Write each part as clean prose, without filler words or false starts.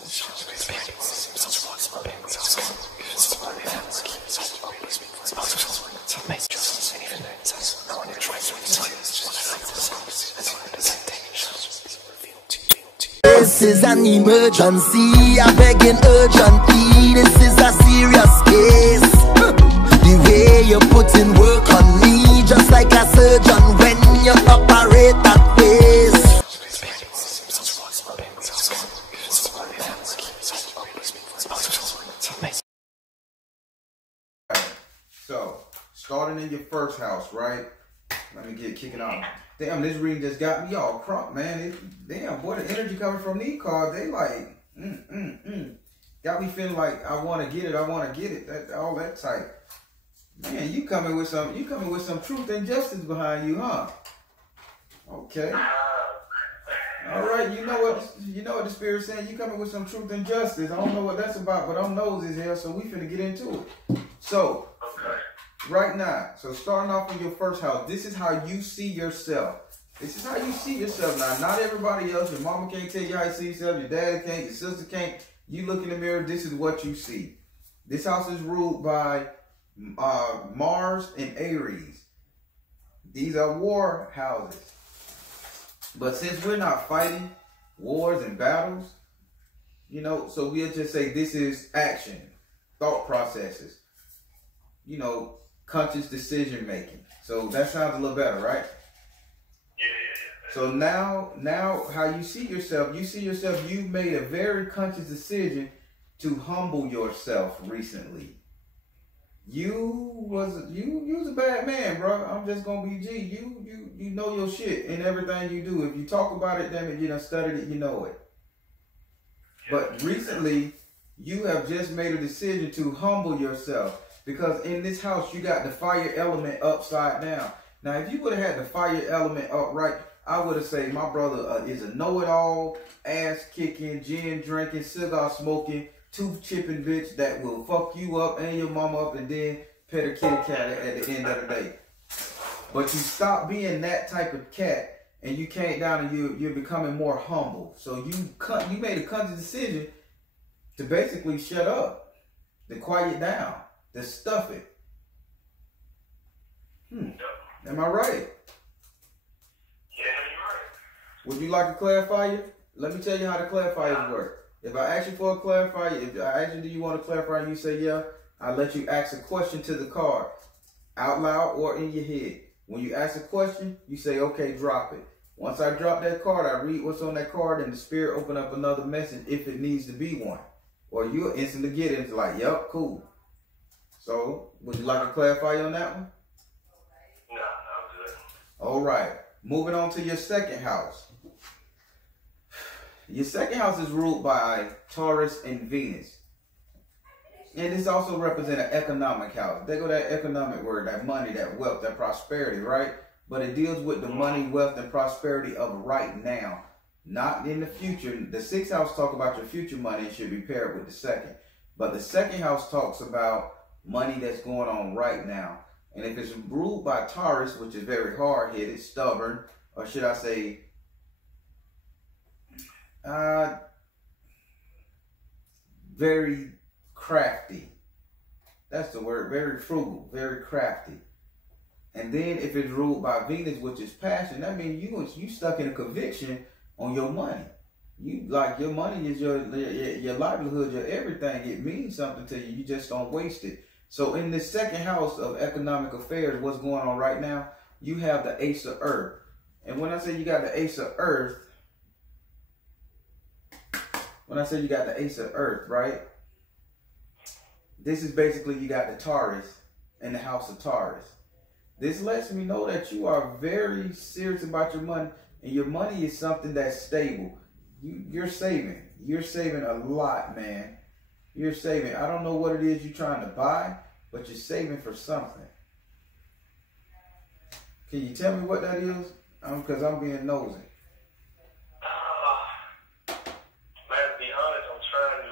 This is an emergency, I beg an urgently. This is a serious case. The way you put in work on me, just like a surgeon when you operate that ways. So, starting in your first house, right? Let me get kicking off. Damn, this reading just got me all crunk, man. Damn, boy, the energy coming from these cards, they like, got me feeling like I want to get it, that, all that type. Man, you coming with some truth and justice behind you, huh? Okay. All right, you know what the spirit's saying. You coming with some truth and justice. I don't know what that's about, but I'm nosy as hell, so we finna get into it. So, right now, so starting off in your first house, this is how you see yourself. This is how you see yourself now. Not everybody else. Your mama can't tell you how you see yourself. Your dad can't. Your sister can't. You look in the mirror. This is what you see. This house is ruled by Mars and Aries. These are war houses. But since we're not fighting wars and battles, you know, so we'll just say this is action, thought processes, you know, conscious decision making. So that sounds a little better, right? Yeah. So now how you see yourself, you've made a very conscious decision to humble yourself recently. You was a bad man, bro. I'm just gonna be G. You know your shit in everything you do. If you talk about it, damn it, you done studied it, you know it. But recently, you have just made a decision to humble yourself. Because in this house, you got the fire element upside down. Now, if you would have had the fire element upright, I would have said my brother is a know-it-all, ass-kicking, gin drinking, cigar smoking, tooth chipping bitch that will fuck you up and your mama up and then pet a kitty cat at the end of the day. But you stop being that type of cat and you came down and you're becoming more humble. So you made a conscious decision to basically shut up, to quiet down. To stuff it. Am I right? Yeah, you're right. Would you like a clarifier? Let me tell you how the clarifiers work. If I ask you for a clarifier, if I ask you, do you want a clarifier, and you say yeah, I let you ask a question to the card, out loud or in your head. When you ask a question, you say, okay, drop it. Once I drop that card, I read what's on that card, and the spirit open up another message if it needs to be one. Or you'll instantly get it. It's like, yep, cool. So, would you like a clarifier on that one? No, I'm good. All right. Moving on to your second house. Your second house is ruled by Taurus and Venus. And this also represents an economic house. They go that economic word, that money, that wealth, that prosperity, right? But it deals with the money, wealth, and prosperity of right now. Not in the future. The sixth house talks about your future money and should be paired with the second. But the second house talks about money that's going on right now. And if it's ruled by Taurus, which is very hard-headed, stubborn, or should I say, very crafty. That's the word. Very frugal, very crafty. And then if it's ruled by Venus, which is passion, that means you stuck in a conviction on your money. You like your money is your livelihood, your everything. It means something to you. You just don't waste it. So in this second house of economic affairs, what's going on right now, you have the Ace of Earth. And when I say you got the Ace of Earth, right? This is basically you got the Taurus in the house of Taurus. This lets me know that you are very serious about your money, and your money is something that's stable. You're saving. You're saving a lot, man. You're saving. I don't know what it is you're trying to buy, but you're saving for something. Can you tell me what that is? Because I'm being nosy. Man, to be honest, I'm trying to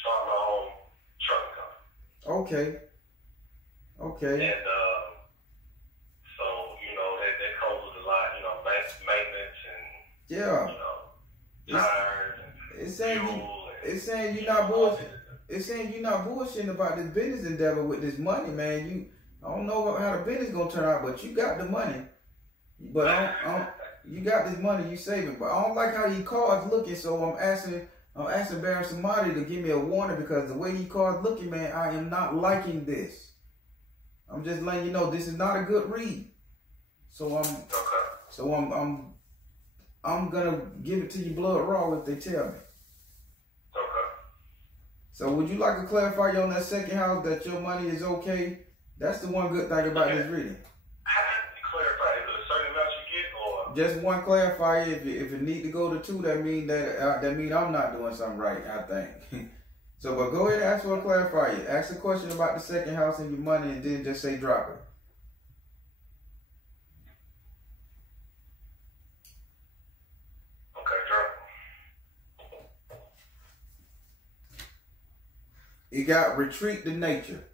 start my own trucking company. Okay. And so, you know, that comes with a lot, you know, maintenance and, yeah. you know, tires and it's saying fuel it's saying you're not bullshit. It's saying you're not bullshitting about this business endeavor with this money, man. I don't know how the business gonna turn out, but you got the money. But you got this money you saving. But I don't like how these cards looking, so I'm asking Baron Samedi to give me a warning, because the way these cards looking, man, I am not liking this. I'm just letting you know this is not a good read. So I'm gonna give it to you blood raw if they tell me. Okay. So would you like to clarify on that second house that your money is okay? That's the one good thing about this reading. How did you clarify? Is it a certain amount you get, or just one clarifier? If it need to go to 2, that mean I'm not doing something right, I think. So, but go ahead and ask for a clarifier. Ask a question about the second house and your money, and then just say drop it. Okay, drop. You got retreat to nature.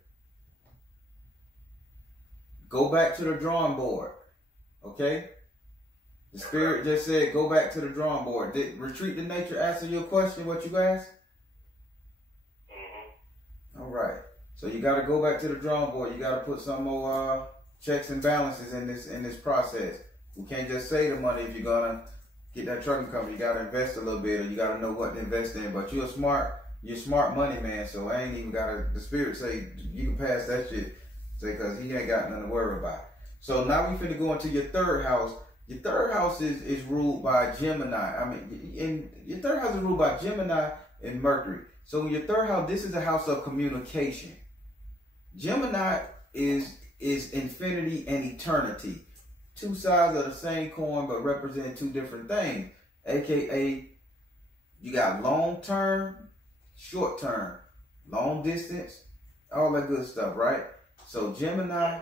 Go back to the drawing board. Okay? The spirit just said go back to the drawing board. Did retreat to nature answer your question, what you asked? All right. So you got to go back to the drawing board. You got to put some more checks and balances in this process. We can't just say the money if you're gonna get that trucking company. You got to invest a little bit, or you got to know what to invest in. But you're smart money man. So I ain't even got to. The spirit say you can pass that shit, because he ain't got nothing to worry about. So now we finna go into your third house. Your third house is ruled by Gemini. Your third house is ruled by Gemini and Mercury. So in your third house, this is a house of communication. Gemini is infinity and eternity. 2 sides of the same coin, but represent 2 different things. AKA, you got long term, short term, long distance, all that good stuff, right? So Gemini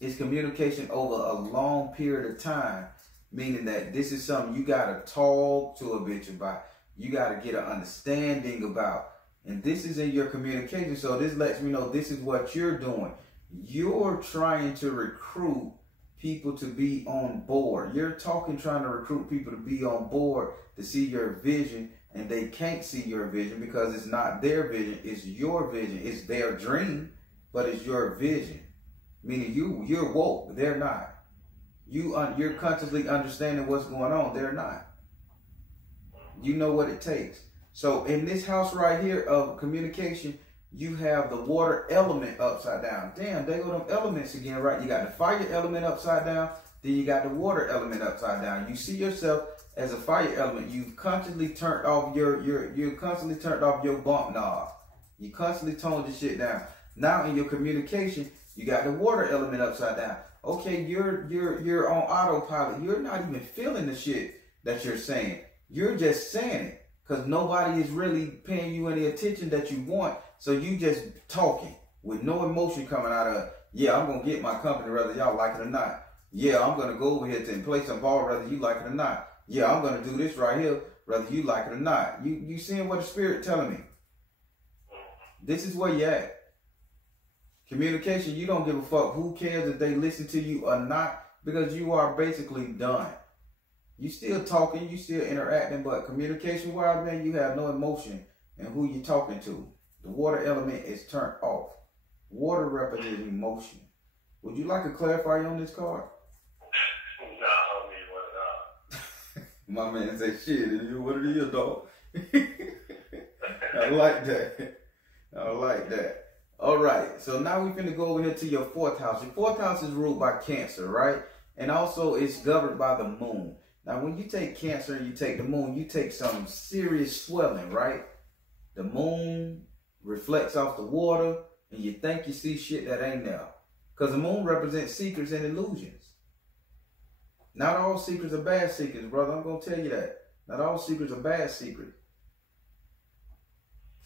is communication over a long period of time, meaning that this is something you got to talk to a bitch about. You got to get an understanding about. And this is in your communication. So this lets me know this is what you're doing. You're trying to recruit people to be on board. You're trying to recruit people to be on board to see your vision. And they can't see your vision because it's not their vision. It's your vision. It's their dream, but it's your vision. Meaning you're woke. They're not. You're consciously understanding what's going on. They're not. You know what it takes. So in this house right here of communication, you have the water element upside down. Damn, there go them elements again, right? You got the fire element upside down, then you got the water element upside down. You see yourself as a fire element. You've constantly turned off your bump knob. You constantly toned the shit down. Now in your communication, you got the water element upside down. Okay, you're on autopilot. You're not even feeling the shit that you're saying. You're just saying it because nobody is really paying you any attention that you want. So you just talking with no emotion coming out of, yeah, I'm going to get my company whether y'all like it or not. Yeah, I'm going to go over here and play some ball whether you like it or not. Yeah, I'm going to do this right here whether you like it or not. You seeing what the spirit telling me? This is where you at. Communication, you don't give a fuck who cares if they listen to you or not, because you are basically done. You still talking, you still interacting, but communication-wise, man, you have no emotion in who you're talking to. The water element is turned off. Water represents emotion. Would you like a clarifier on this card? No, I don't need one. My man said, shit, what it is, dog? I like that. I like that. All right, so now we're finna go over here to your 4th house. Your 4th house is ruled by Cancer, right? And also it's governed by the moon. Now, when you take Cancer and you take the moon, you take some serious swelling, right? The moon reflects off the water, and you think you see shit that ain't there. Because the moon represents secrets and illusions. Not all secrets are bad secrets, brother. I'm going to tell you that. Not all secrets are bad secrets.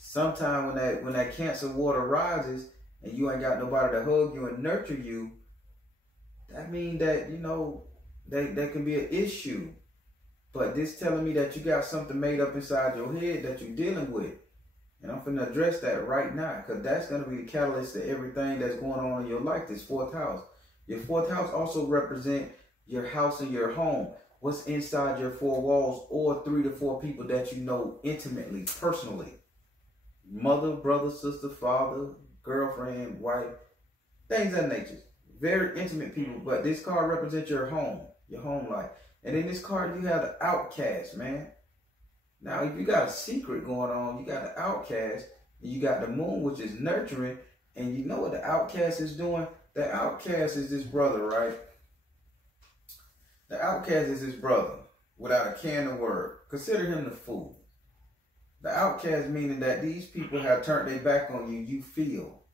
Sometimes when that Cancer water rises and you ain't got nobody to hug you and nurture you, that means that, you know, that can be an issue. But this telling me that you got something made up inside your head that you're dealing with. And I'm finna address that right now, because that's going to be the catalyst to everything that's going on in your life, this 4th house. Your 4th house also represents your house and your home. what's inside your four walls, or 3 to 4 people that you know intimately, personally. Mother, brother, sister, father, girlfriend, wife, things of that nature. Very intimate people, but this card represents your home life. And in this card, you have the outcast, man. Now, if you got a secret going on, you got the outcast, and you got the moon, which is nurturing, and you know what the outcast is doing? The outcast is this brother, right? The outcast is his brother, without a can of word. Consider him the fool. The outcast meaning that these people have turned their back on you, you feel.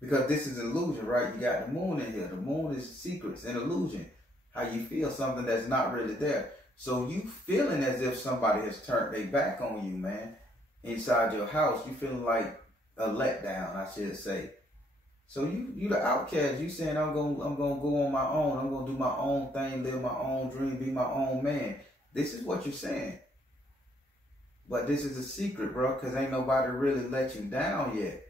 Because this is an illusion, right? You got the moon in here. The moon is secrets and illusion. How you feel something that's not really there. So you feeling as if somebody has turned their back on you, man. Inside your house, you feeling like a letdown, I should say. So you the outcast. You saying I'm gonna go on my own. I'm gonna do my own thing, live my own dream, be my own man. This is what you're saying. But this is a secret, bro, because ain't nobody really let you down yet.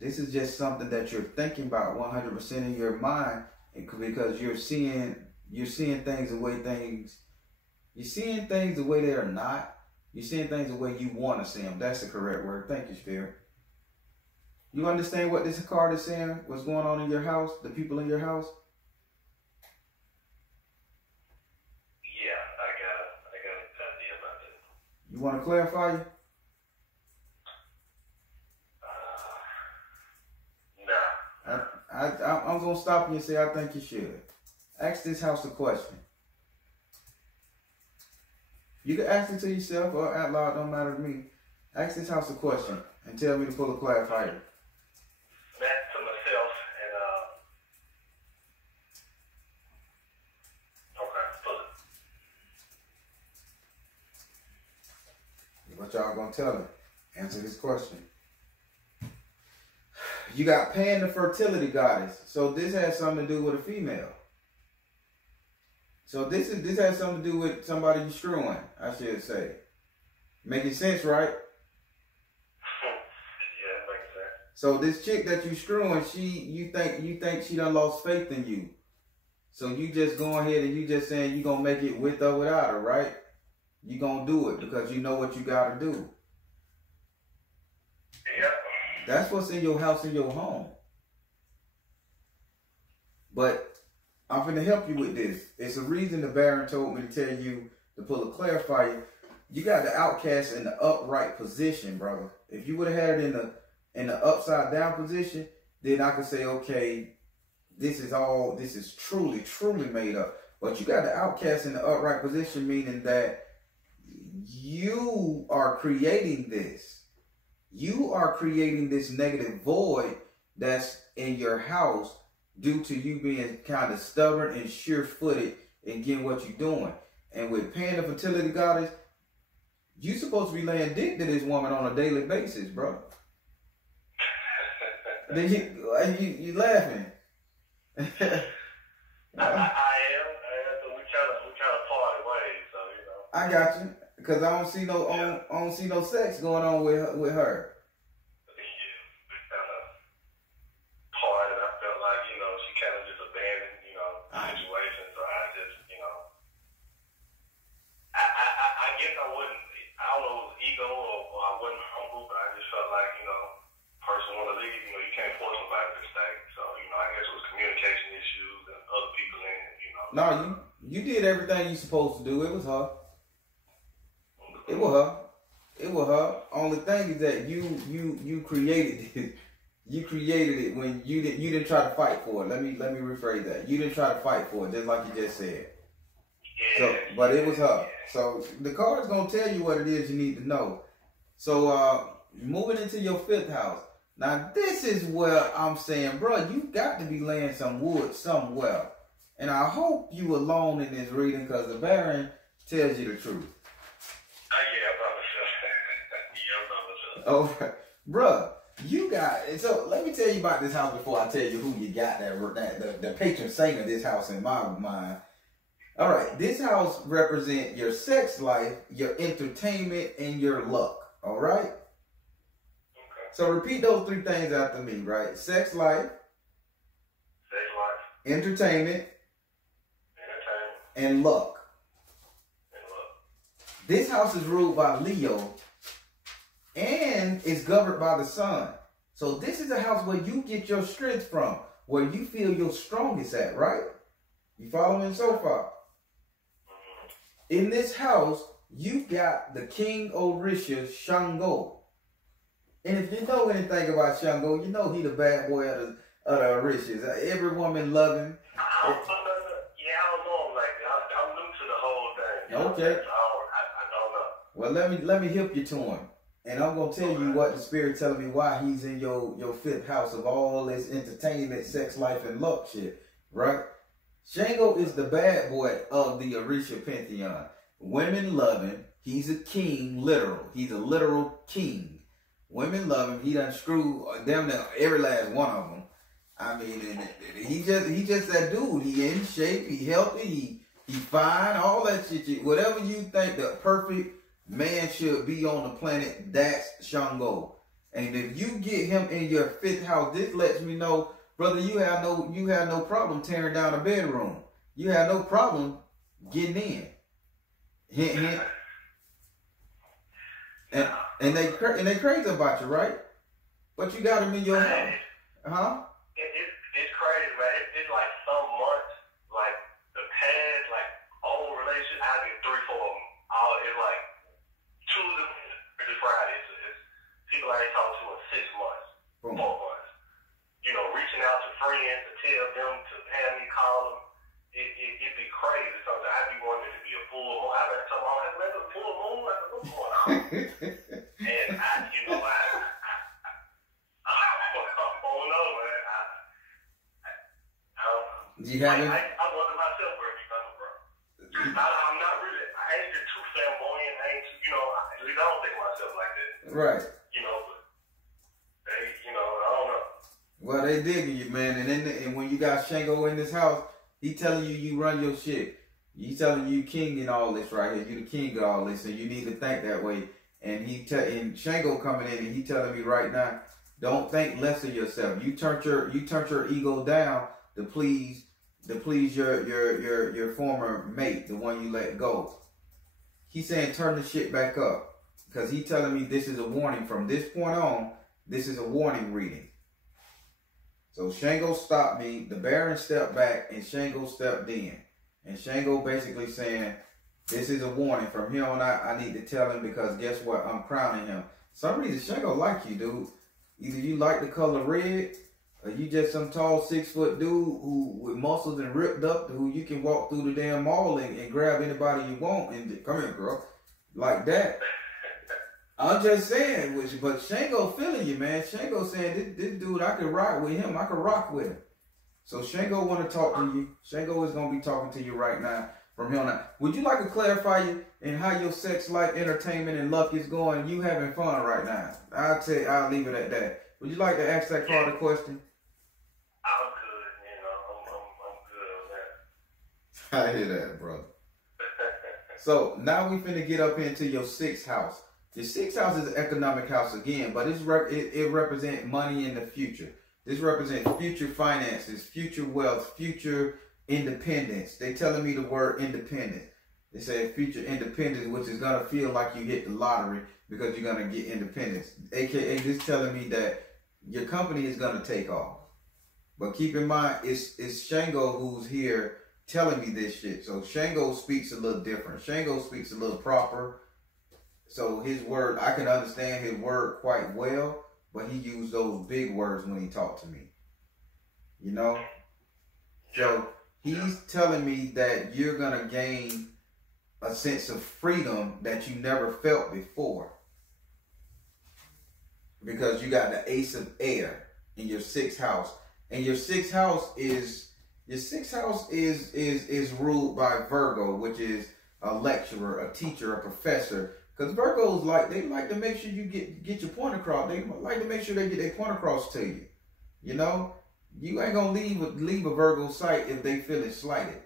This is just something that you're thinking about 100% in your mind, because you're seeing things the way you're seeing things the way they are not. You're seeing things the way you want to see them. That's the correct word. Thank you, Spirit. You understand what this card is saying? What's going on in your house? The people in your house? Yeah, I got an idea about that. You want to clarify? Nah. I'm going to stop you and say I think you should. Ask this house a question. You can ask it to yourself or out loud, don't matter to me. Ask this house a question and tell me to pull a clarifier. That to myself and okay, pull it. What y'all gonna tell me? Answer this question. You got Pan, the fertility goddess. So this has something to do with a female. So this has something to do with somebody you screwing, I should say. Making sense, right? Yeah, it makes sense. So this chick that you screwing, you think she done lost faith in you. So you just go ahead and you just saying you gonna make it with or without her, right? You gonna do it because you know what you gotta do. Yep. That's what's in your house and your home. But I'm finna help you with this. It's a reason the Baron told me to tell you to pull a clarifier. You got the outcast in the upright position, brother. If you would have had it in the upside down position, then I could say, okay, this is truly, truly made up. But you got the outcast in the upright position, meaning that you are creating this. You are creating this negative void that's in your house due to you being kind of stubborn and sure-footed in getting what you're doing. And with Pan, the fertility goddess, you supposed to be laying dick to this woman on a daily basis, bro. Then you laughing. I am. So we kind of parted ways, so you know. I got you, because I don't see no sex going on with her. No, you did everything you supposed to do. It was her. It was her. It was her. Only thing is that you created it. You created it when you didn't try to fight for it. Let me rephrase that. You didn't try to fight for it, just like you just said. So, but it was her. So the card's gonna tell you what it is you need to know. So moving into your 5th house. Now this is where I'm saying, bro, you got to be laying some wood somewhere. And I hope you alone in this reading, because the Baron tells you the truth. Yeah, brother. Oh, bruh, you got it. So let me tell you about this house before I tell you who you got the patron saint of this house in my mind. All right, this house represents your sex life, your entertainment, and your luck. All right. Okay. So repeat those 3 things after me, right? Sex life. Entertainment. And luck. This house is ruled by Leo and it's governed by the sun. So this is a house where you get your strength from, where you feel your strongest at, right? You following so far? In this house, you got the King Orisha, Shango. And if you know anything about Shango, you know he the bad boy of the Orishas. Every woman love him. Yeah, I don't know him like that. I'm new to the whole thing. Okay. I don't know. Well, let me help you to him. And I'm going to tell you what the Spirit telling me why he's in your fifth house of all this entertainment, sex life, and luck shit, right? Shango is the bad boy of the Orisha pantheon. Women love him. He's a king, literal. He's a literal king. Women love him. He done screwed damn near every last one of them. I mean, and he just that dude. He in shape. He healthy. He fine. All that shit. Whatever you think the perfect man should be on the planet, that's Shango. And if you get him in your fifth house, this lets me know, brother, you have no problem tearing down a bedroom. You have no problem getting in. Hint, hint. And they crazy about you, right? But you got him in your house. Huh? It's crazy, man. It's like some months, like the past, like old relationship, I get 3, 4 of them. It's like Tuesday to Friday. It's people I ain't talked to in 6 months, 4 months. You know, reaching out to friends to tell them to have me call them. It'd be crazy. Sometimes I'd be wanting it to be a full moon. I've been talking about it, a full moon. What's going on? And I don't know, man. You haven't? I wonder myself where you come from. I'm not really. I ain't just too flamboyant. I ain't, at least I don't think of myself like that. Right. But they, I don't know. Well, they digging you, man. And when you got Shango in this house, he telling you run your shit. He telling you king and all this right here. You the king of all this, and you need to think that way. And and Shango coming in, and he telling me right now, don't think less of yourself. You turned your ego down to please your former mate, the one you let go. He's saying turn the shit back up, because he telling me this is a warning. From this point on, this is a warning reading. So Shango stopped me, the Baron stepped back, and Shango stepped in. And Shango basically saying, this is a warning. From here on out, I need to tell him, because guess what? I'm crowning him. Some reason Shango like you, dude. Either you like the color red, or you just some tall 6-foot dude who with muscles and ripped up, who you can walk through the damn mall and grab anybody you want and come here, girl, like that. I'm just saying, but Shango feeling you, man. Shango saying this dude, I could ride with him. I could rock with him. So Shango want to talk to you. Shango is gonna be talking to you right now. From here on out, would you like to clarify you and how your sex life, entertainment, and luck is going? You having fun right now? I'll leave it at that. Would you like to ask that part of the question? I'm good, I'm good, man. I hear that, brother. So now we finna get up into your 6th house. Your 6th house is an economic house again, but it represents money in the future. This represents future finances, future wealth, future independence. They telling me the word independence. They say future independence, which is gonna feel like you hit the lottery because you're gonna get independence. AKA, this telling me that your company is gonna take off. But keep in mind, it's Shango who's here telling me this shit. So Shango speaks a little different. Shango speaks a little proper. So his word, I can understand his word quite well, but he used those big words when he talked to me. So he's telling me that you're going to gain a sense of freedom that you never felt before. Because you got the Ace of Air in your 6th house. And your 6th house is ruled by Virgo, which is a lecturer, a teacher, a professor. Because Virgos they like to make sure you get your point across. They like to make sure they get their point across to you. You ain't gonna leave a Virgo site if they feel slighted.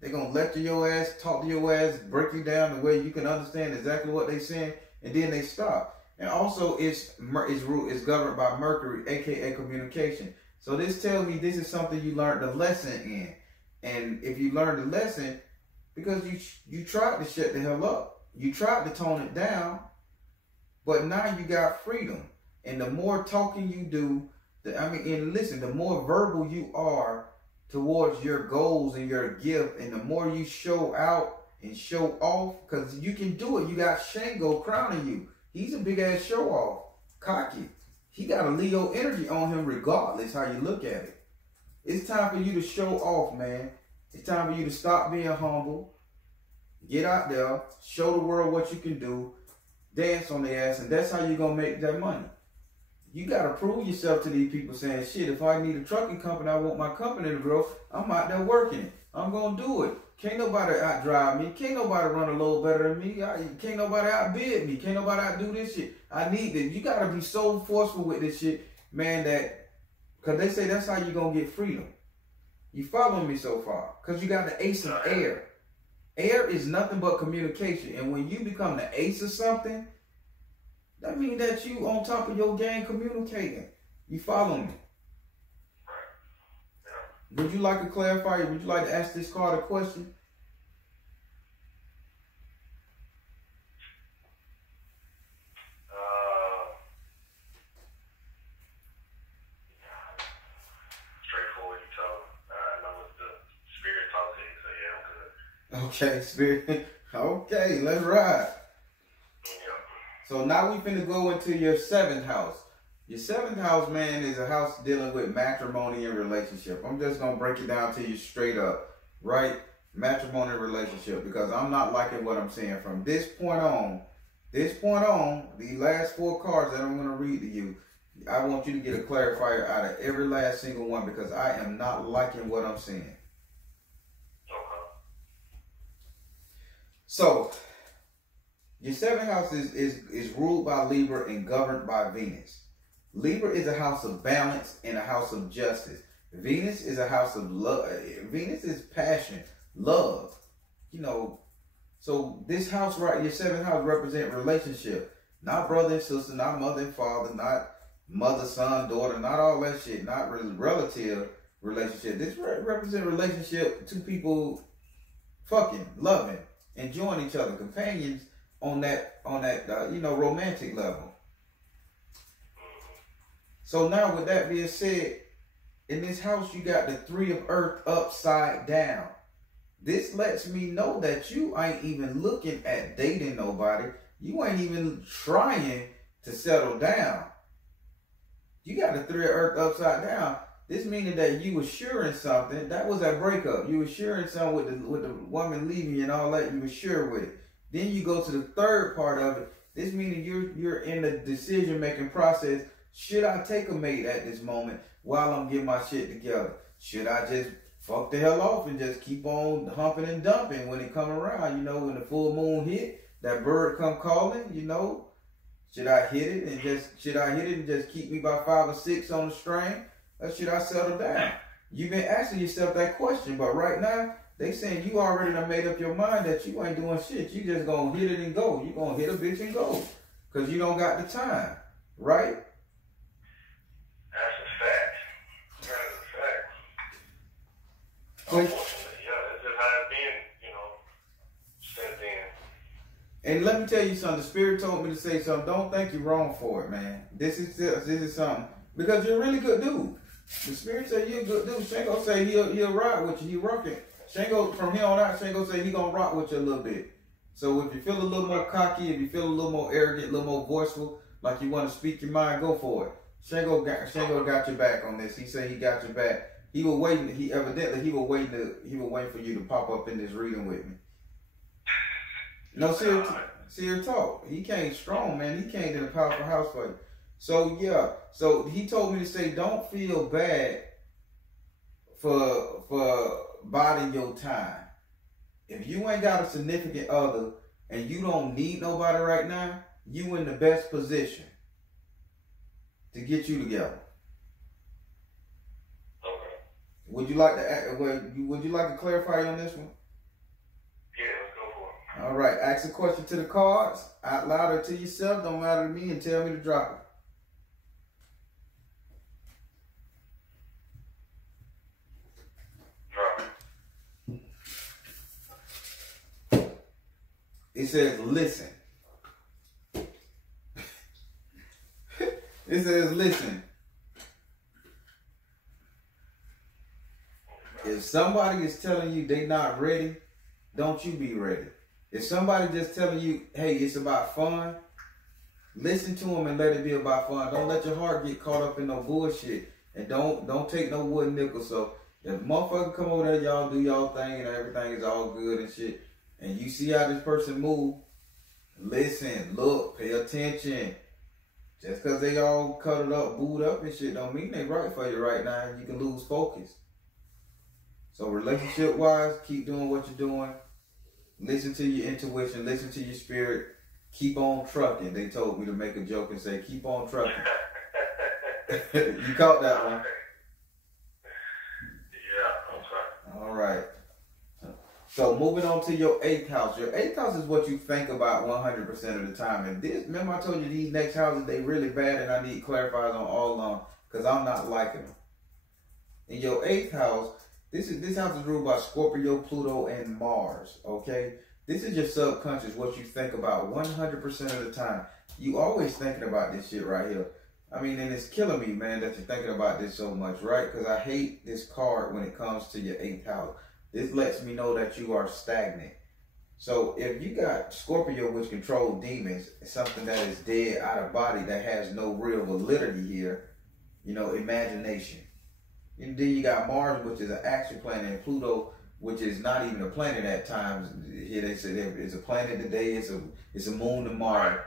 They gonna lecture your ass, talk to your ass, break you down the way you can understand exactly what they saying, and then they stop. And also, it's governed by Mercury, aka communication. So this tells me this is something you learned the lesson in. And if you learned the lesson, because you tried to shut the hell up. you tried to tone it down, but now you got freedom. And the more talking you do, and listen, the more verbal you are towards your goals and your gift, and the more you show out and show off, because you can do it. You got Shango crowning you. He's a big ass show off, cocky. He got a Leo energy on him regardless how you look at it. It's time for you to show off, man. It's time for you to stop being humble. Get out there, show the world what you can do, dance on their ass, and that's how you're going to make that money. You got to prove yourself to these people saying, shit, if I need a trucking company, I want my company to grow, I'm out there working it. I'm going to do it. Can't nobody outdrive me. Can't nobody run a load better than me. Can't nobody outbid me. Can't nobody outdo this shit. I need this. You got to be so forceful with this shit, man, that, because they say that's how you're going to get freedom. You following me so far? Because you got the ace of air. Air is nothing but communication. And when you become the ace of something, that means that you on top of your game communicating. You follow me? Would you like to clarify? Would you like to ask this card a question? Straightforward, you tell them. I know what the spirit talks to you, so yeah, I'm good. Okay, spirit. Okay, let's ride. So now we finna go into your 7th house. Your 7th house, man, is a house dealing with matrimony and relationship. I'm just gonna break it down to you straight up, right? Matrimony and relationship, because I'm not liking what I'm seeing from this point on. The last 4 cards that I'm gonna read to you, I want you to get a clarifier out of every last single one, because I am not liking what I'm seeing. So, your 7th house is ruled by Libra and governed by Venus. Libra is a house of balance and a house of justice. Venus is a house of love. Venus is passion, love. You know, so this house, right, your 7th house represent relationship. Not brother and sister, not mother and father, not mother, son, daughter, not all that shit, not relative relationship. This represent relationship, 2 people fucking, loving, enjoying each other, companions on that romantic level. So now with that being said, in this house you got the 3 of Earth upside down. This lets me know that you ain't even looking at dating nobody. You ain't even trying to settle down. You got the 3 of Earth upside down. This meaning that you were sure in something. That was that breakup. You were sure in something with the woman leaving you and all that. You were sure with it. Then you go to the 3rd part of it. This meaning you're in the decision-making process. Should I take a mate at this moment while I'm getting my shit together? Should I just fuck the hell off and just keep on humping and dumping when it come around? You know, when the full moon hit, that bird come calling, you know. Should I hit it and just keep me by 5 or 6 on the string? Or should I settle down? You've been asking yourself that question, but right now, they saying you already done made up your mind that you ain't doing shit. You just gonna hit it and go. You gonna hit a bitch and go. Because you don't got the time. Right? That's a fact. That is a fact. Unfortunately, yeah, that's just how it's been, you know, since then. And let me tell you something. The spirit told me to say something. Don't think you're wrong for it, man. This is something. Because you're a really good dude. The spirit said you're a good dude. Shango say he'll ride with you. He rocking. Shango, from here on out, Shango say he gonna rock with you a little bit. So if you feel a little more cocky, if you feel a little more arrogant, a little more voiceful, like you want to speak your mind, go for it. Shango got your back on this. He said he got your back. He was waiting. He was waiting for you to pop up in this reading with me. No, serious talk. He came strong, man. He came to the powerful house for you. So yeah. So he told me to say, don't feel bad for biding your time. If you ain't got a significant other and you don't need nobody right now, you in the best position to get you together. Okay. Would you like to clarify on this one? Yeah, let's go for it. All right. Ask a question to the cards out loud or to yourself. Don't matter to me, and tell me to drop it. It says, listen. It says, listen. If somebody is telling you they not ready, don't you be ready. If somebody just telling you, hey, it's about fun, listen to them and let it be about fun. Don't let your heart get caught up in no bullshit. And don't take no wood nickel. So if motherfucker come over there, y'all do y'all thing and everything is all good and shit, and you see how this person move, listen, look, pay attention. Just because they all cuddled up, booed up and shit don't mean they right for you right now, and you can lose focus. So relationship-wise, keep doing what you're doing. Listen to your intuition. Listen to your spirit. Keep on trucking. They told me to make a joke and say, keep on trucking. You caught that one? Yeah, okay. All right. So moving on to your 8th house. Your 8th house is what you think about 100% of the time. And this, remember I told you these next houses, they really bad, and I need clarifiers on all of them because I'm not liking them. In your 8th house, this house is ruled by Scorpio, Pluto, and Mars, okay? This is your subconscious, what you think about 100% of the time. You always thinking about this shit right here. I mean, and it's killing me, man, that you're thinking about this so much, right? Because I hate this card when it comes to your 8th house. This lets me know that you are stagnant. So if you got Scorpio, which controls demons, something that is dead, out of body, that has no real validity here, you know, imagination. And then you got Mars, which is an action planet, and Pluto, which is not even a planet at times. Here they say it's a planet today, it's a moon tomorrow.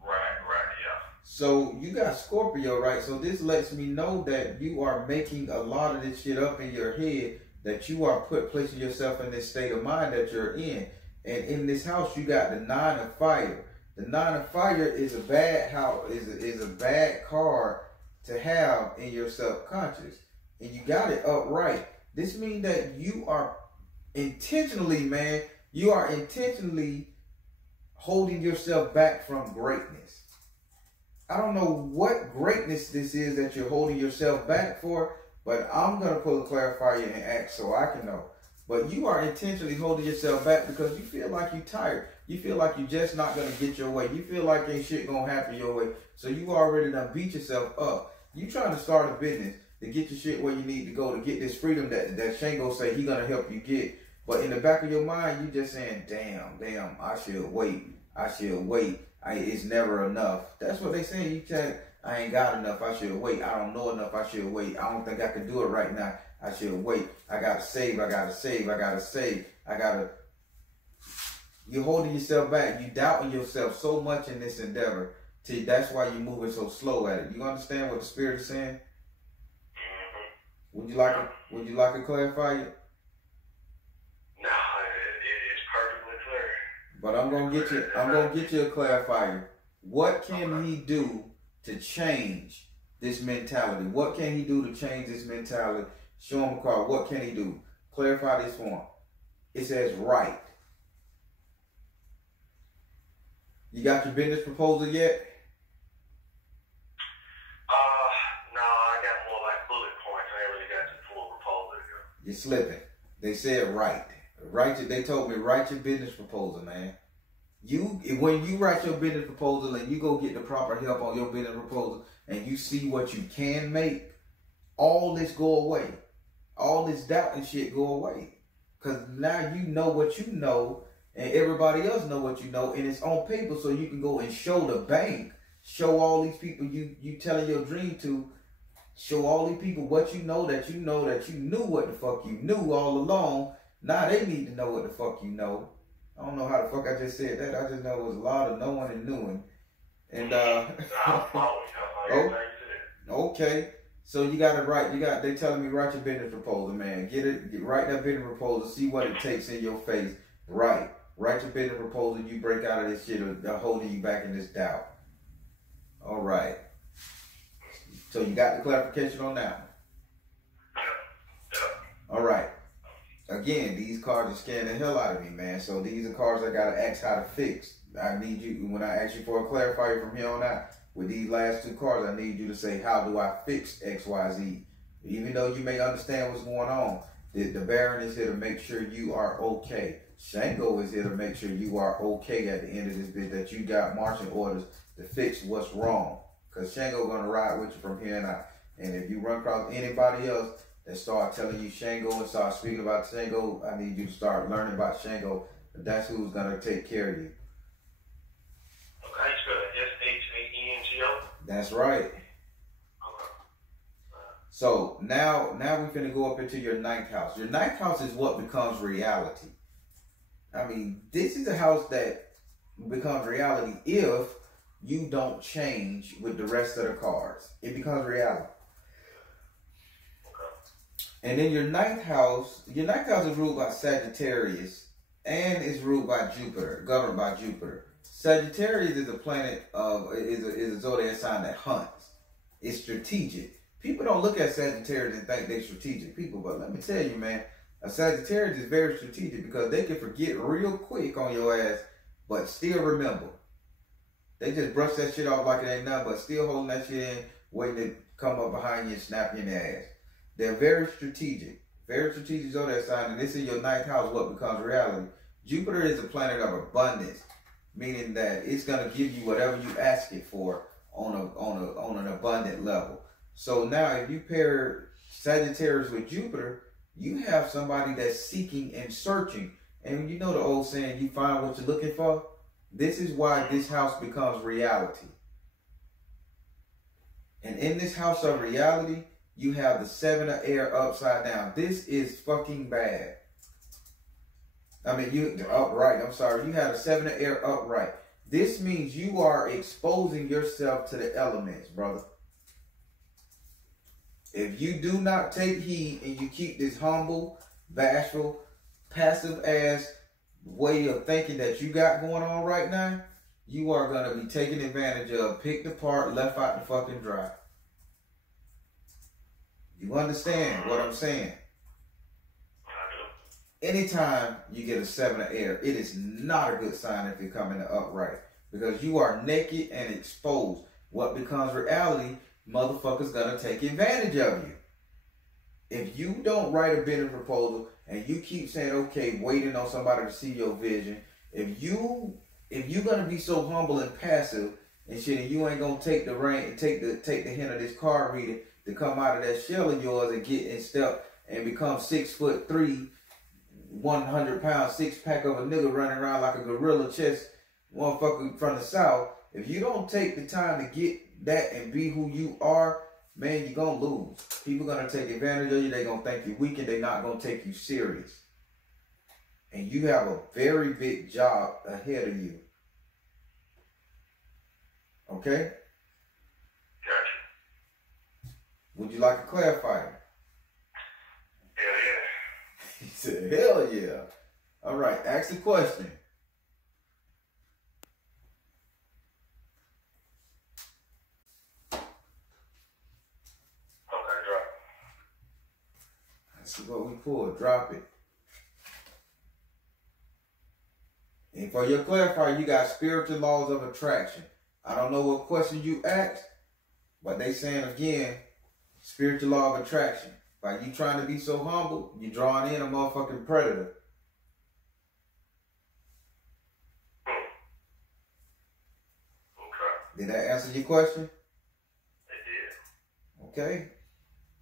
Right, yeah. So you got Scorpio, right? So this lets me know that you are making a lot of this shit up in your head, that you are placing yourself in this state of mind that you're in. And in this house, you got the 9 of fire. The 9 of fire is a bad house, is a bad card to have in your subconscious. And you got it upright. This means that you are intentionally, man, you are intentionally holding yourself back from greatness. I don't know what greatness this is that you're holding yourself back for, but I'm going to pull a clarifier and ask so I can know. But you are intentionally holding yourself back because you feel like you're tired. You feel like you're just not going to get your way. You feel like ain't shit going to happen your way. So you already done beat yourself up. You trying to start a business to get your shit where you need to go, to get this freedom that Shango say he going to help you get. But in the back of your mind, you just saying, damn, I should wait. It's never enough. That's what they saying. You tell I ain't got enough, I should wait. I don't know enough, I should wait. I don't think I can do it right now, I should wait. I gotta save. You're holding yourself back. You doubting yourself so much in this endeavor. That's why you're moving so slow at it. You understand what the Spirit is saying? Would you like a clarifier? No, it's perfectly clear. But I'm gonna get you a clarifier. What can he do to change this mentality? What can he do to change this mentality? Show him a card. What can he do? Clarify this for him. It says right. You got your business proposal yet? No, I got more like bullet points. I ain't really got the full proposal here. You're slipping. They said right. They told me write your business proposal, man. When you write your business proposal and you go get the proper help on your business proposal and you see what you can make, all this go away. All this doubt and shit go away. Because now you know what you know and everybody else know what you know, and it's on paper so you can go and show the bank, show all these people you telling your dream to, show all these people what you know that you knew what the fuck you knew all along. Now they need to know what the fuck you know. I don't know how the fuck I just said that. I just know it was a lot of knowing and knowing. And okay. So you gotta write. They telling me write your business proposal, man. Write that business proposal. See what it takes in your face. Write your business proposal. You break out of this shit holding you back in this doubt. All right. So you got the clarification on that one. All right. Again, these cards are scaring the hell out of me, man. So these are cards I gotta ask how to fix. I need you, when I ask you for a clarifier from here on out, with these last two cards, I need you to say, how do I fix X, Y, Z? Even though you may understand what's going on, the Baron is here to make sure you are okay. Shango is here to make sure you are okay at the end of this bit, that you got marching orders to fix what's wrong. Because Shango gonna ride with you from here on out. And if you run across anybody else that start telling you Shango and start speaking about Shango, I need you to start learning about Shango. That's who's gonna take care of you. Okay, so SHANGO? That's right. Okay. So now we finna go up into your ninth house. Your ninth house is what becomes reality. I mean, this is a house that becomes reality if you don't change with the rest of the cards. It becomes reality. And then your ninth house is ruled by Sagittarius and is ruled by Jupiter, governed by Jupiter. Sagittarius is a planet is a zodiac sign that hunts. It's strategic. People don't look at Sagittarius and think they're strategic people, but let me tell you, man, a Sagittarius is very strategic because they can forget real quick on your ass, but still remember. They just brush that shit off like it ain't nothing, but still holding that shit in, waiting to come up behind you and snap you in the ass. They're very strategic zodiac sign, and this is your ninth house, what becomes reality. Jupiter is a planet of abundance, meaning that it's gonna give you whatever you ask it for on an abundant level. So now, if you pair Sagittarius with Jupiter, you have somebody that's seeking and searching. And you know the old saying, you find what you're looking for. This is why this house becomes reality. And in this house of reality, you have the 7 of air upside down. This is fucking bad. I mean, upright. I'm sorry. You have the 7 of air upright. This means you are exposing yourself to the elements, brother. If you do not take heed and you keep this humble, bashful, passive ass way of thinking that you got going on right now, you are going to be taken advantage of, picked apart, left out the fucking dry. You understand what I'm saying? Anytime you get a 7 of air, it is not a good sign if you come in the upright, because you are naked and exposed. What becomes reality, motherfuckers gonna take advantage of you. If you don't write a bidding proposal and you keep saying, okay, waiting on somebody to see your vision, if you're gonna be so humble and passive and shit, and you ain't gonna take the rein and take the hint of this card reading to come out of that shell of yours and get in step and become 6'3", 100 pound, 6-pack of a nigga running around like a gorilla chest motherfucker from the south. If you don't take the time to get that and be who you are, man, you're gonna lose. People gonna take advantage of you. They gonna think you're weak and they not gonna take you serious. And you have a very big job ahead of you. Okay? Gotcha. Would you like a clarifier? Hell yeah. He said, hell yeah. All right, ask the question. Okay, drop. That's what we pulled. Drop it. And for your clarifier, you got spiritual laws of attraction. I don't know what question you asked, but they saying again, spiritual law of attraction. By you trying to be so humble, you drawing in a motherfucking predator. Okay. Did that answer your question? It did. Okay.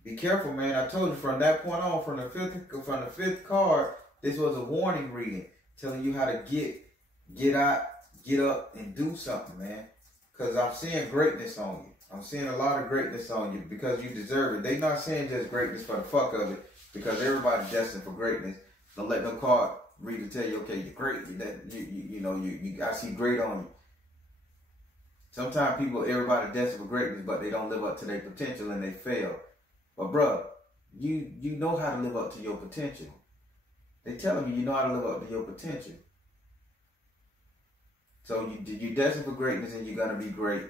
Be careful, man. I told you from that point on, from the fifth card, this was a warning reading, telling you how to get out, get up, and do something, man. Because I'm seeing greatness on you. I'm seeing a lot of greatness on you because you deserve it. They not saying just greatness for the fuck of it, because everybody's destined for greatness. Don't let no card reader tell you, okay, you're great. That I see great on you. Sometimes everybody destined for greatness, but they don't live up to their potential and they fail. But bruh, you know how to live up to your potential. They telling you know how to live up to your potential. So you destined for greatness, and you're gonna be great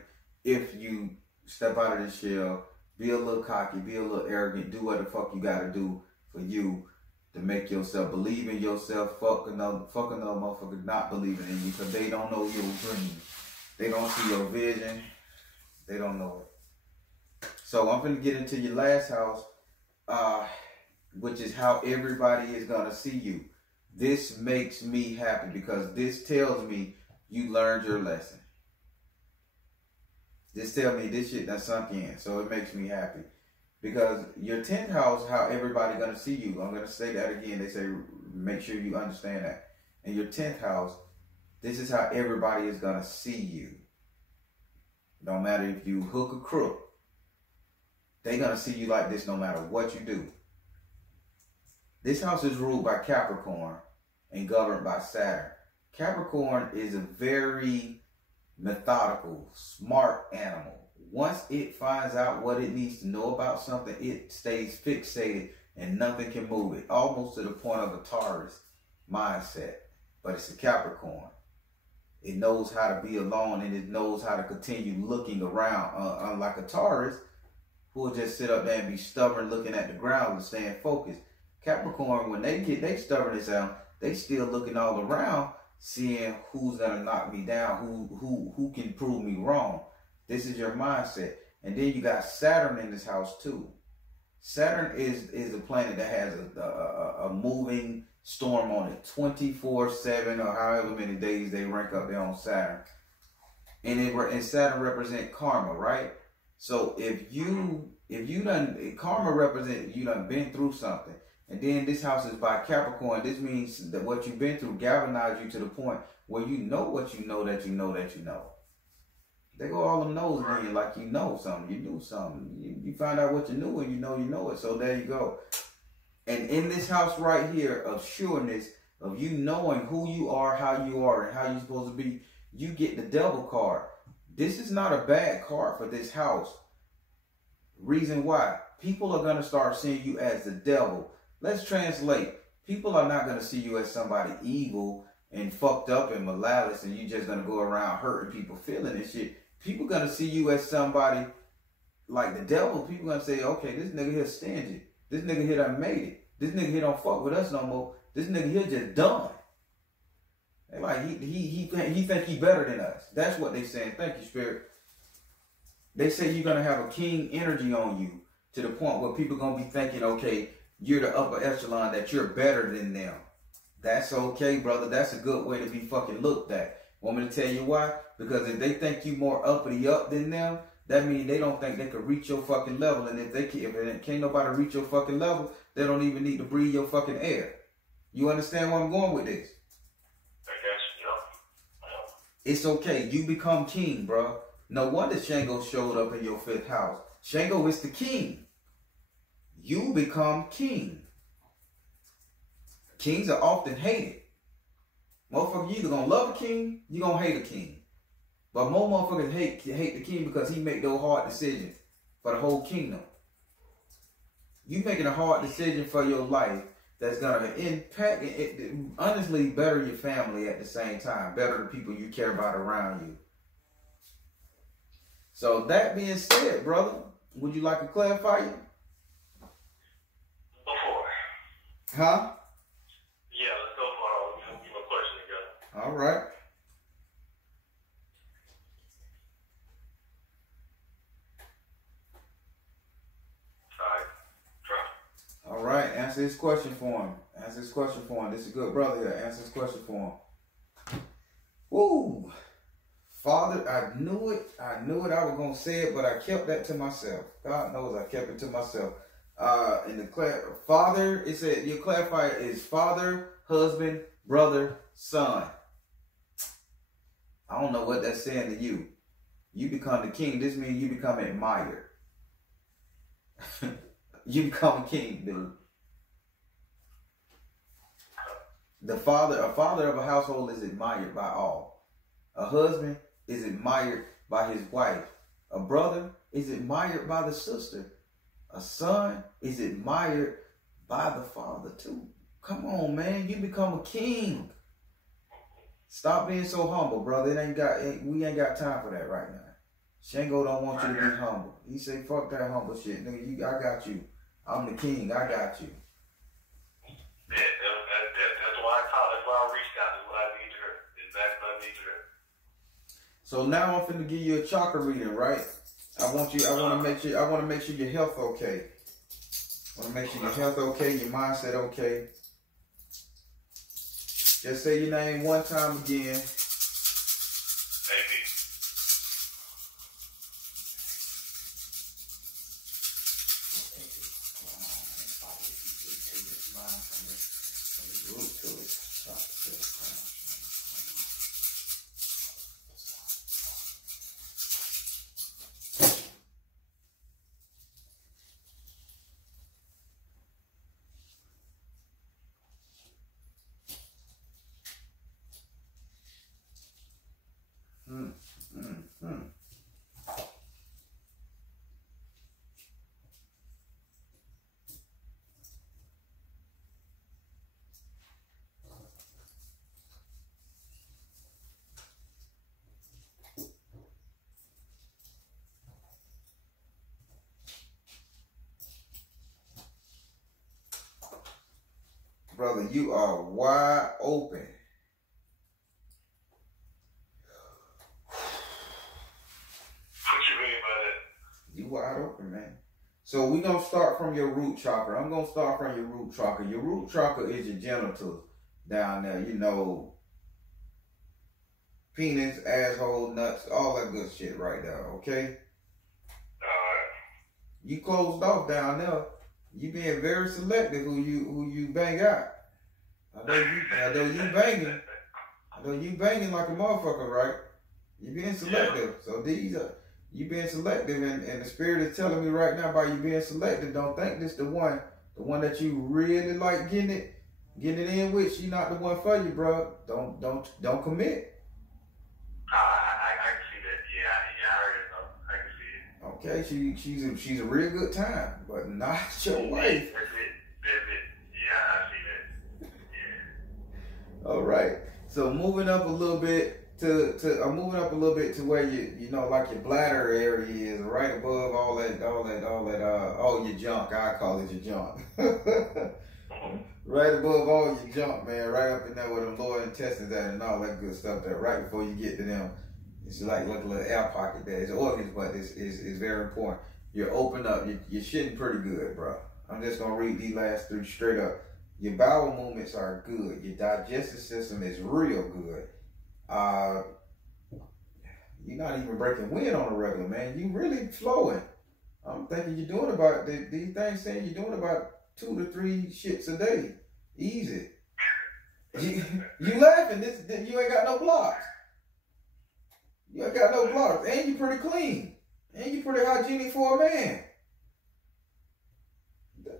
if you step out of the shell, be a little cocky, be a little arrogant, do what the fuck you gotta do for you to make yourself believe in yourself. Fuck another motherfucker not believing in you, because they don't know your dream. They don't see your vision. They don't know it. So I'm gonna get into your last house, which is how everybody is gonna see you. This makes me happy because this tells me you learned your lesson. This tells me this shit done sunk in. So it makes me happy. Because your 10th house, how everybody going to see you. I'm going to say that again. They say make sure you understand that. In your 10th house, this is how everybody is going to see you. No matter if you hook or crook. They're going to see you like this no matter what you do. This house is ruled by Capricorn and governed by Saturn. Capricorn is a very methodical, smart animal. Once it finds out what it needs to know about something, it stays fixated and nothing can move it. Almost to the point of a Taurus mindset. But it's a Capricorn. It knows how to be alone and it knows how to continue looking around. Unlike a Taurus, who will just sit up there and be stubborn looking at the ground and staying focused. Capricorn, when they get their stubbornness out, they still looking all around, seeing who's gonna knock me down, who can prove me wrong. This is your mindset. And then you got Saturn in this house too. Saturn is a planet that has a moving storm on it 24/7 or however many days they rank up there on Saturn. And Saturn represent karma, right? So if you done, karma represents you done been through something. And then this house is by Capricorn. This means that what you've been through galvanized you to the point where you know what you know that you know that you know. They go all them knows in like you know something, you knew something. You find out what you knew and you know it. So there you go. And in this house right here of sureness, of you knowing who you are, how you are, and how you're supposed to be, you get the devil card. This is not a bad card for this house. Reason why? People are going to start seeing you as the devil. Let's translate. People are not going to see you as somebody evil and fucked up and malicious and you just going to go around hurting people feeling and shit. People going to see you as somebody like the devil. People going to say, okay, this nigga here stingy. This nigga here done made it. This nigga here don't fuck with us no more. This nigga here just done. They like, he think he better than us. That's what they saying. Thank you, Spirit. They say you're going to have a king energy on you to the point where people going to be thinking, okay, you're the upper echelon, that you're better than them. That's okay, brother. That's a good way to be fucking looked at. Want me to tell you why? Because if they think you more uppity up than them, that means they don't think they could reach your fucking level. And if can't nobody reach your fucking level, they don't even need to breathe your fucking air. You understand where I'm going with this? I guess, yeah. It's okay. You become king, bro. No wonder Shango showed up in your 5th house. Shango is the king. You become king. Kings are often hated. Motherfucker, you either gonna love a king, you gonna hate a king. But more motherfuckers hate the king because he make those hard decisions for the whole kingdom. You making a hard decision for your life that's gonna impact, honestly, better your family at the same time, better the people you care about around you. So that being said, brother, would you like to clarify it? Huh? Yeah, let's go for a question together. All right. All right. Answer his question for him. Answer his question for him. This is a good brother here. Answer his question for him. Woo. Father, I knew it. I was going to say it, but I kept that to myself. God knows I kept it to myself. In the father, it said your clarifier is father, husband, brother, son. I don't know what that's saying to you. You become the king. This means you become admired. You become a king, dude. A father of a household is admired by all. A husband is admired by his wife. A brother is admired by the sister. A son is admired by the father too. Come on, man. You become a king. Stop being so humble, brother. We ain't got time for that right now. Shango don't want you to be humble. He say, fuck that humble shit. Nigga, I got you. I'm the king. I got you. That's why I reached out. That's what I need to hear. Exactly what I need to hear. So now I'm finna give you a chakra reading, right? I want to make sure your health okay. I want to make sure your health okay, your mindset okay. Just say your name one time again. AP. Brother, you are wide open. What you mean by that? You wide open, man. So we're going to start from your root chakra. I'm going to start from your root chakra. Your root chakra is your genitals down there. You know, penis, asshole, nuts, all that good shit right there, okay? Alright. You closed off down there. You being very selective who you bang out. I know you banging like a motherfucker, right? You being selective. So you being selective, and the spirit is telling me right now by you being selective, don't think this the one that you really like getting it in with. She not the one for you, bro. Don't commit. I can see that. Yeah, I heard it though. I can see it. Okay, she's a real good time, but not your wife. That's it. Yeah, I see that. Yeah. All right. So moving up a little bit to where you know, like your bladder area is right above all that your junk. I call it your junk. Right above all your junk, man. Right up in there where the lower intestines at and all that good stuff there. Right before you get to them, it's like a little air pocket there. It's organs, but it's very important. You're open up. You're shitting pretty good, bro. I'm just gonna read these last three straight up. Your bowel movements are good. Your digestive system is real good. You're not even breaking wind on a regular, man. You really flowing. I'm thinking you're doing about these things saying you're doing about 2 to 3 shits a day. Easy. You laughing. You ain't got no blocks. You ain't got no blocks. And you pretty clean. And you pretty hygienic for a man.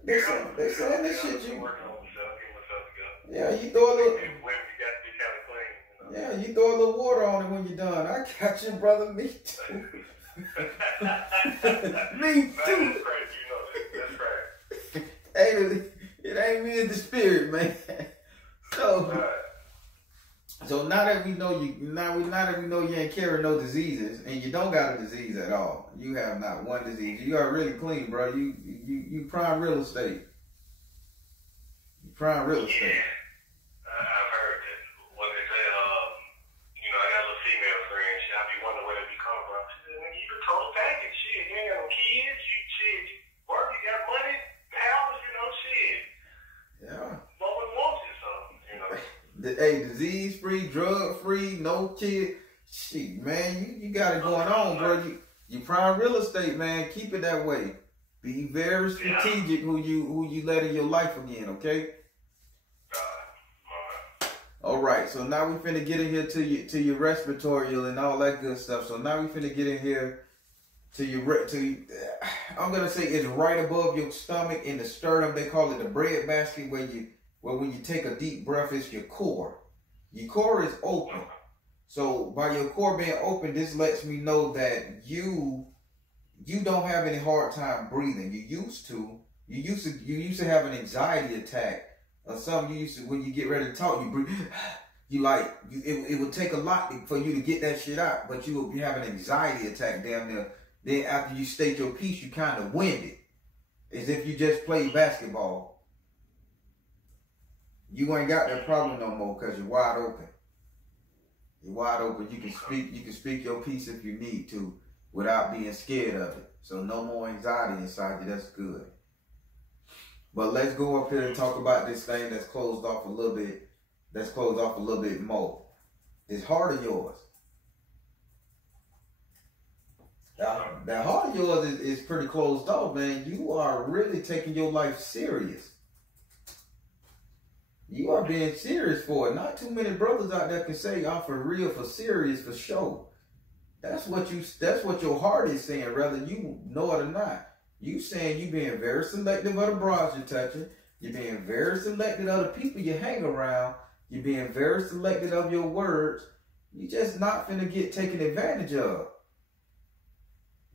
They saying this shit you. Yeah, you throw a little. Yeah, you throw a little water on it when you're done. I got you, brother. Me too. Me too. That's crazy, you know that. That's crazy. Hey, it ain't me in the spirit, man. So now that we know you ain't carrying no diseases, and you don't got a disease at all. You have not one disease. You are really clean, bro. You prime real estate. You prime real estate. Yeah. I've heard that. What they say, you know, I got a little female friend. I be wondering where they be coming from. She said, "Nigga, you the total package. Shit, you ain't got no kids. You work. You got money, house. You know, shit. Yeah. No one wants it, so you know." Hey, disease-free, drug-free, no kid. Shit, man, you got it going on, bro. You prime real estate, man. Keep it that way. Be very strategic who you let in your life again, okay? All right, so now we finna get in here to your respiratory and all that good stuff. So now we finna get in here I'm gonna say it's right above your stomach in the sternum. They call it the bread basket, where when you take a deep breath, it's your core. Your core is open. So by your core being open, this lets me know that you don't have any hard time breathing. You used to have an anxiety attack or something. You used to, when you get ready to talk, you breathe. It would take a lot for you to get that shit out, but you have an anxiety attack damn near. Then after you state your piece, you kind of winded, as if you just played basketball. You ain't got that problem no more because you're wide open. You're wide open. You can speak your piece if you need to without being scared of it. So no more anxiety inside you. That's good. But let's go up here and talk about this thing that's closed off a little bit. Let's close off a little bit more. Is heart of yours. That heart of yours is pretty closed off, man. You are really taking your life serious. You are being serious for it. Not too many brothers out there can say, I'm for real, for serious, for show. That's what your heart is saying, whether you know it or not. You saying you being very selective of the bras you're touching. You're being very selective of the people you hang around. You're being very selective of your words. You just not finna get taken advantage of.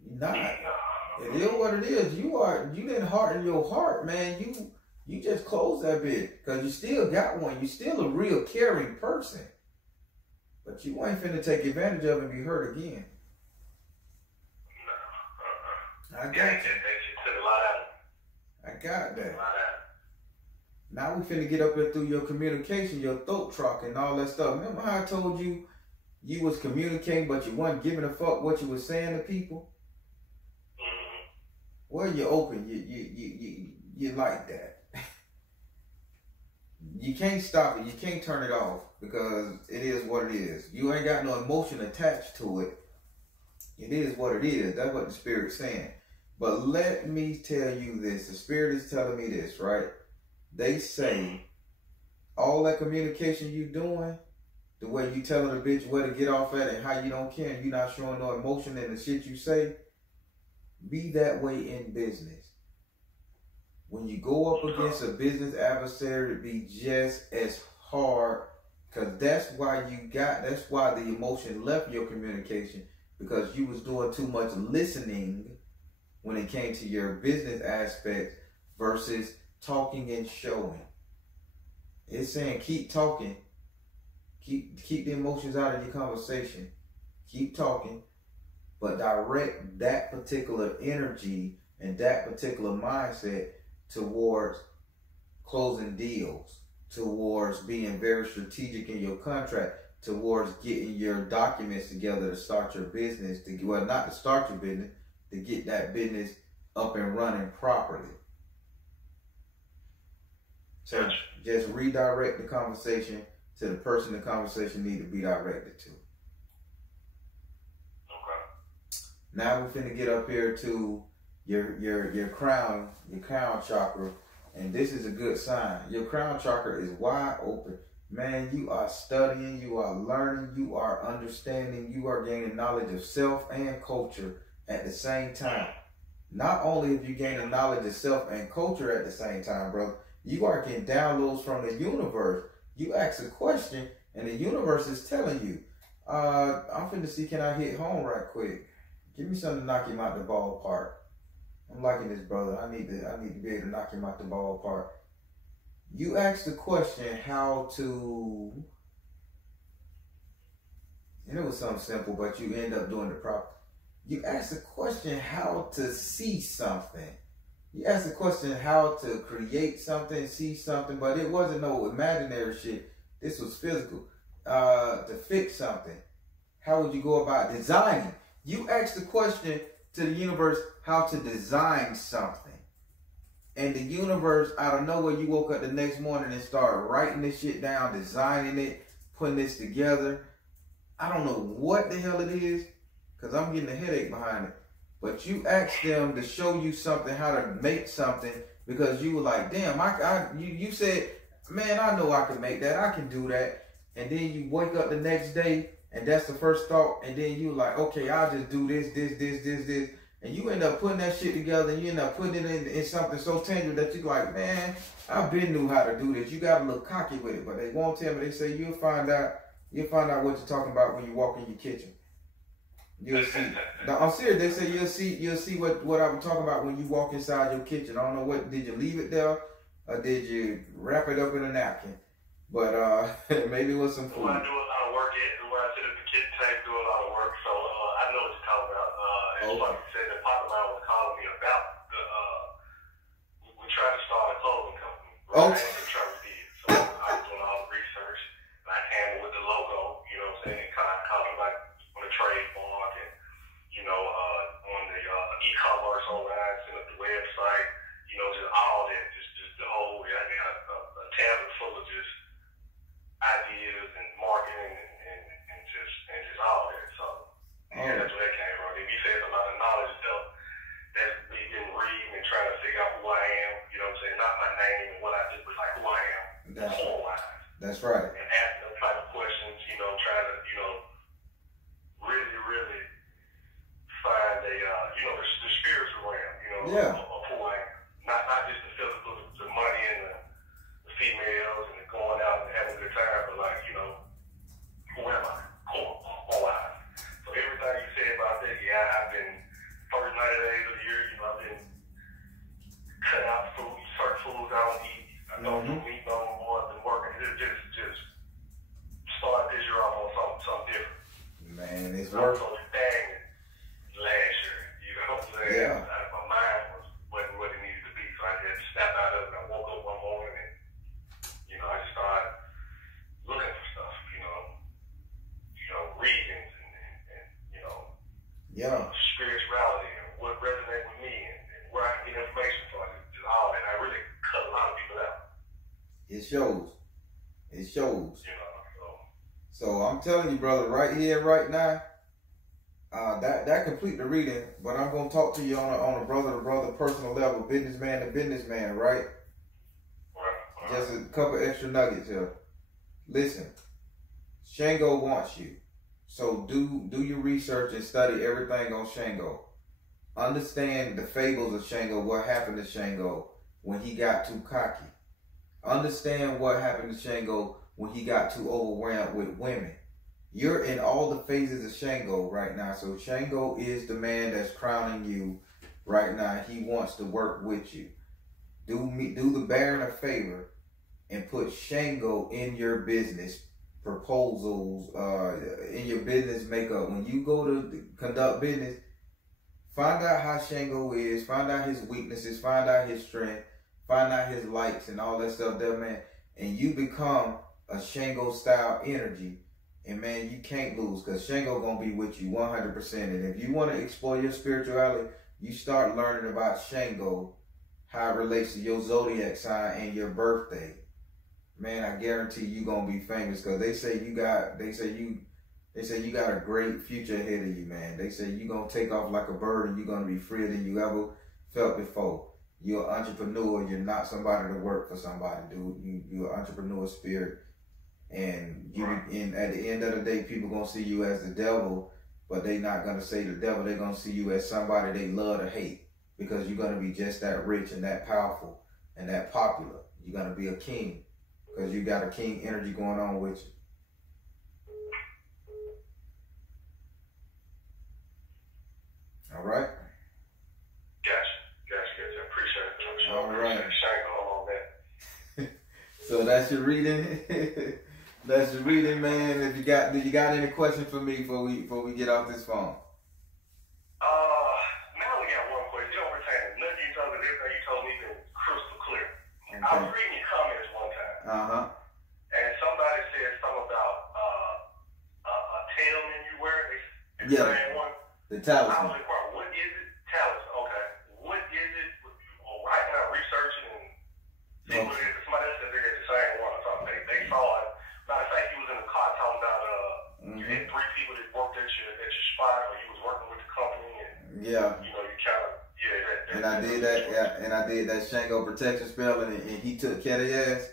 You're not. It is what it is. You didn't harden your heart, man. You just closed that bit. Because you still got one. You still a real caring person. But you ain't finna take advantage of and be hurt again. I got you. I got that. Now we finna get up there through your communication, your throat talk and all that stuff. Remember how I told you you was communicating, but you wasn't giving a fuck what you was saying to people? Well, you're open. You like that. You can't stop it. You can't turn it off because it is what it is. You ain't got no emotion attached to it. It is what it is. That's what the Spirit's saying. But let me tell you this. The Spirit is telling me this, right? They say all that communication you doing, the way you telling a bitch where to get off at and how you don't care and you not showing no emotion in the shit you say, be that way in business. When you go up against a business adversary, be just as hard, because that's why the emotion left your communication, because you was doing too much listening when it came to your business aspects versus talking and showing. It's saying keep talking. Keep the emotions out of your conversation. Keep talking, but direct that particular energy and that particular mindset towards closing deals, towards being very strategic in your contract, towards getting your documents together to start your business, not to start your business, to get that business up and running properly. So just redirect the conversation to the person the conversation need to be directed to. Okay. Now we're finna get up here to your crown chakra, and this is a good sign. Your crown chakra is wide open. Man, you are studying, you are learning, you are understanding, you are gaining knowledge of self and culture at the same time. Not only have you gaining knowledge of self and culture at the same time, brother, you are getting downloads from the universe. You ask a question, and the universe is telling you, I'm finna see, can I hit home right quick? Give me something to knock him out the ballpark. I'm liking this, brother. I need to be able to knock him out the ballpark. You ask the question how to, and it was something simple, but you end up doing the proper. You ask the question how to see something. You ask the question how to create something, see something, but it wasn't no imaginary shit. This was physical. To fix something. How would you go about designing? You ask the question to the universe how to design something. And the universe, out of nowhere, you woke up the next morning and started writing this shit down, designing it, putting this together. I don't know what the hell it is, because I'm getting a headache behind it. But you asked them to show you something, how to make something, because you were like, damn, you said, man, I know I can make that, I can do that. And then you wake up the next day, and that's the first thought, and then you like, okay, I'll just do this. And you end up putting that shit together, and you end up putting it in something so tangible that you like, man, I've been knew how to do this. You got to look cocky with it, but they won't tell me. They say you'll find out what you're talking about when you walk in your kitchen. You'll see. No, I'm serious. They say you'll see what I'm talking about when you walk inside your kitchen. I don't know what, did you leave it there or did you wrap it up in a napkin? But maybe with some food. Well, I do a lot of work where I sit at the kitchen table, do a lot of work, so I know what you're talking about. It's like you said, the Papa Man was calling me about we tried to start a clothing company. Right? Okay. And Trevor did. So I was doing all the research, and I came with the logo, you know what I'm saying, and kind of like on the trademark and, you know, on the e-commerce online, set up the website, you know, just all that, just the whole, I got a tablet full of just That's right. And asking those type of questions, you know, trying to, you know, really, really find a, you know, the spiritual realm, you know, Yeah. of who I am. Not just the physical, the money and the females and the going out and having a good time, but like, you know, who am I? Core-wise. So everything you said about that, yeah, I've been, first 90 days of the year, you know, I've been cutting out food, certain foods I don't eat. I don't do meat no more. I've been working. Just start this year off on something different. Man, it's So work. so dang last year, you know what I'm saying? Yeah. My mind wasn't what it needed to be, so I had to snap out of it. I woke up one morning and, you know, I just started looking for stuff, you know, readings and you know, Yeah. spirituality and what resonates with me and where I can get information from. Just all that. I really cut a lot of people out, It shows. It shows. you know. So I'm telling you, brother, right here, right now, that complete the reading. But I'm gonna talk to you on a brother to brother personal level, businessman to businessman, right? Just a couple extra nuggets here. Listen, Shango wants you, so do your research and study everything on Shango. Understand the fables of Shango. What happened to Shango when he got too cocky? Understand what happened to Shango when he got too overwhelmed with women. You're in all the phases of Shango right now. So Shango is the man that's crowning you right now. He wants to work with you. Do the Baron a favor and put Shango in your business proposals, in your business makeup. When you go to conduct business, find out how Shango is, find out his weaknesses, find out his strength, find out his likes and all that stuff there, man. And you become a Shango style energy. And man, you can't lose, because Shango gonna be with you 100%. And if you want to explore your spirituality, you start learning about Shango, how it relates to your zodiac sign and your birthday. Man, I guarantee you gonna be famous, because they say you got a great future ahead of you, man. They say you gonna take off like a bird and you're gonna be freer than you ever felt before. You're an entrepreneur. You're not somebody to work for somebody, dude. You're an entrepreneur spirit. And at the end of the day, people gonna see you as the devil, but they not gonna say the devil. They're gonna see you as somebody they love to hate, because you're gonna be just that rich and that powerful and that popular. You're gonna be a king, because you got a king energy going on with you. All right. Gotcha. Appreciate it. All right. Shango on that. So that's your reading. That's your reading, man. Do you got any questions for me before we get off this phone? Now we got one question. You don't retain nothing you told me. Everything you told me been crystal clear. Okay. I was reading your comments one time. And somebody said something about a talisman you wear. It's the same one. The I talisman. was like, what is it? Talisman. Okay. What is it? Right now, researching and see what it is. Somebody else said they're the same one or something. They saw it. Matter of fact, you was in the car talking about you had 3 people that worked at your spot, or you was working with the company, and you know, you kind of And I did that. Yeah, and I did that Shango protection spell, and he took care of your ass.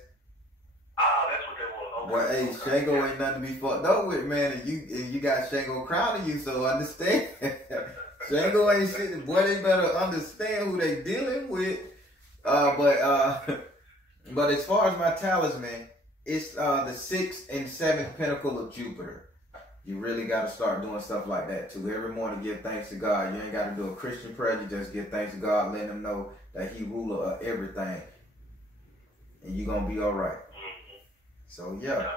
That's what that was. Okay. Well, hey, Shango ain't nothing to be fucked up with, man. And you got Shango crowning you, so understand. Shango ain't shit. Boy, they better understand who they dealing with. But as far as my talisman, it's the 6th and 7th pinnacle of Jupiter. You really got to start doing stuff like that too. Every morning, give thanks to God. You ain't got to do a Christian prayer. You just give thanks to God, letting him know that he ruler of everything, and you're gonna be all right. So yeah.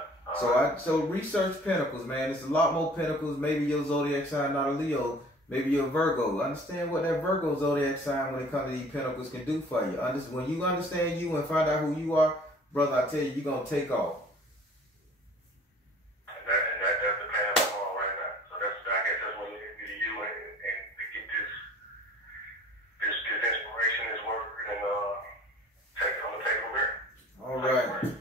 So research pinnacles, man. It's a lot more pinnacles. Maybe your zodiac sign not a Leo. Maybe you're a Virgo. Understand what that Virgo zodiac sign, when it comes to these pinnacles, can do for you. When you understand you and find out who you are, brother, I tell you, you're gonna take off. And that's the path I'm on right now. So I guess that's what leads me to you and to get this inspiration, this work, and I'm gonna take it from here. All right.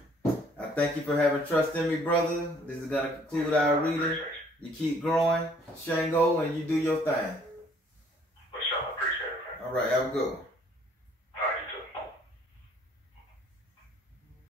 I thank you for having trust in me, brother. This is gonna conclude our reading. You keep growing, Shango, and you do your thing. For sure, I appreciate it, man. All right, have a good one.